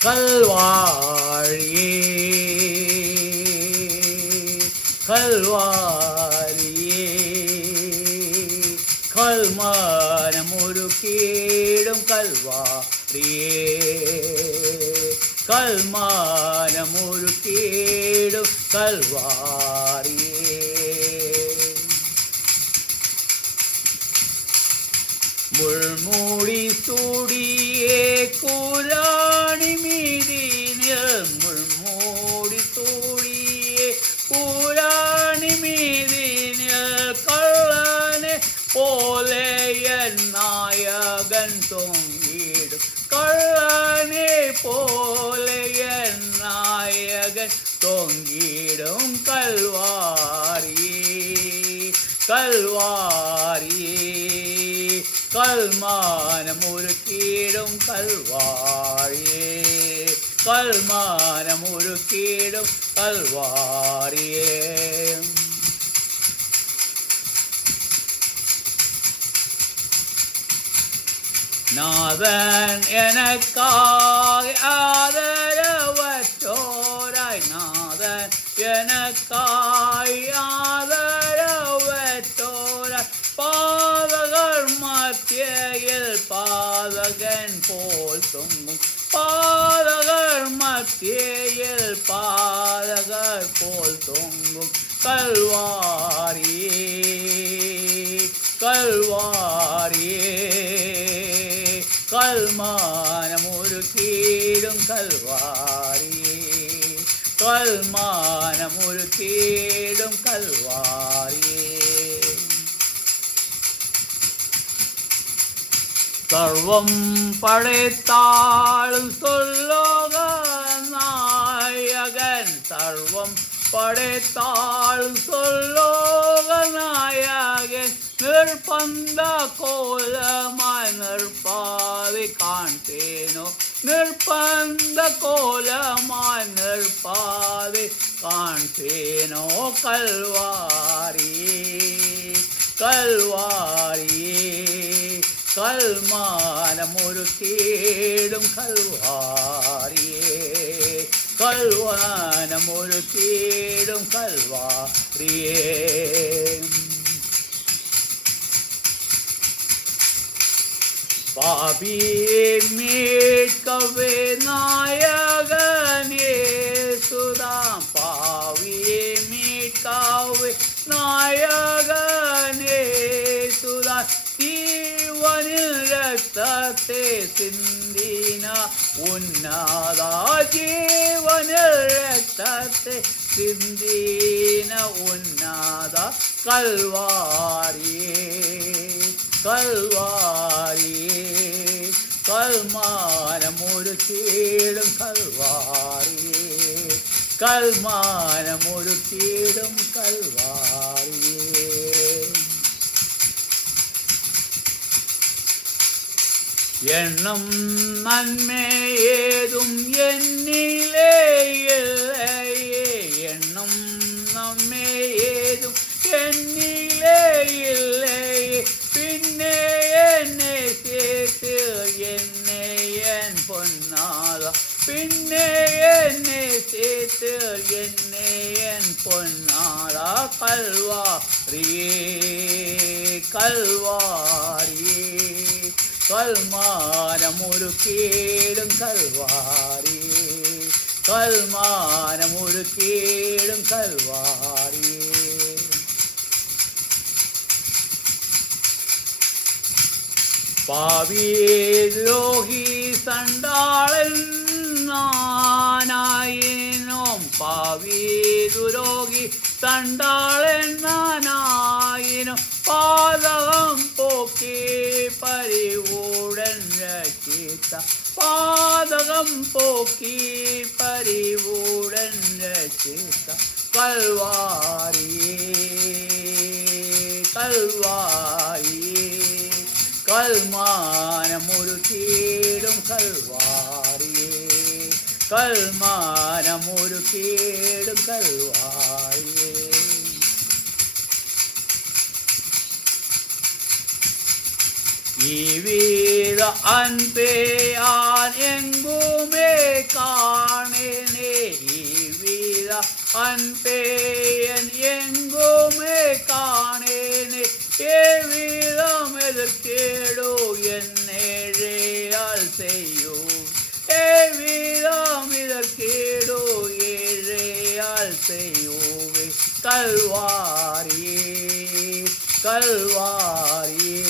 கல்வாரியே கல்வாரியே கல்மானமுருக்கீடும் கல்வாரியே கல்மானமுருக்கீடும் கல்வாரியே முள்மூடி சூடியே கூராணி மீதினில் முள்மூடி சூடியே கூராணி மீதினில் கள்ளனே போல என் நாயகன் தொங்கிடும் கள்ளனே போல என் நாயகன் தொங்கிடும் கல்வாரியே கல்வாரியே கல்மானமுருக்கீடும் கல்வாரியே கல்மானமுருக்கீடும் கல்வாரியே நாதன் எனக்காய் ஆதரவற்றோராய் நாதன் எனக்காய் ஆதரவற்றோராய் பாதகர் மத்தியில் பாதகன் போல் தொங்கும் பாதகர் மத்தியில் பாதகர் போல் தொங்கும் கல்வாரியே கல்வாரியே கல்மானமுருக்கீடும் கல்வாரியே கல்மானமுருக்கீடும் கல்வாரியே சர்வம் படைத்தாளும் சொல்லோக நாயகன் சர்வம் படைத்தாளும் சொல்லோக நாயகன் நிர்பந்த கோலமாய் நிற்பாதை காண்பேனோ நிர்பந்த கோலமாய் நிற்பாதை காண்பேனோ கல்வாரியே கல்வாரியே கல்மானமுருக்கீடும் கல்வாரியே கல்வானமுருக்கீடும் கல்வாரியே பாபியே மீட்கவே நாயகனே சுதாம் பாவியே மீட்கவே நாயகனே சுதா ஜீவனில் ரத்தத்தை சிந்தினா உன்னாதா ஜீவனில் ரத்தத்தை சிந்தின உன்னாதா கல்வாரியே கல்வாரியே கல்மானமுருக்கீடும் கல்வாரியே கல்மானமுருக்கீடும் கல்வாரியே எண்ணம் நன்மை ஏதும் என்னிலே இல்லையே எண்ணம் நன்மை ஏதும் என்னிலே இல்லையே பின்னே என்னை சேர்த்து என்னை என் பொன்னாதா பின்னே என்னை சேர்த்து என்னை என் பொன்னாதா கல்வாரியே கல்வாரியே கல்மானமுருக்கீடும் கல்வாரியே கல்மானமுருக்கீடும் கல்வாரியே பாவிலோகி சண்டாளன் நானாயினோம் பாவிதுரோகி சண்டாளன் நானாயினோம் பாதகம் போக்கி பரிவுடன் ரசித்த பாதகம் போக்கி பரிவுடன் ரசித்த கல்வாரியே கல்வாரியே கல்மானமுருக்கீடும் கல்வாரியே கல்மானமுருக்கீடும் கல்வாரியே ஈவீர் எவ்வித அன்பேயான் எங்குமே காணேனே இவ்வித அன்பேயன் எங்குமே காணேனே எவ்விதம் எதற்கேடோ என்னேழையால் செய்யும் எவ்விதம் இதற்கேடோ ஏழையால் செய்யோவே கல்வாரியே கல்வாரியே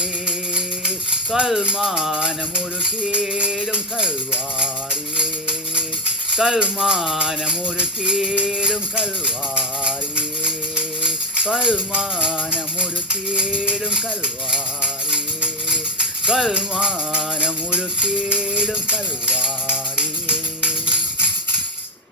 கல்மானம் ஒரு கேடும் கல்வாரியே கல்மானம் ஒரு கேடும் கல்வாரியே கல்மானம் ஒரு கேடும் கல்வாரியே கல்மானம் ஒரு கேடும் கல்வாரியே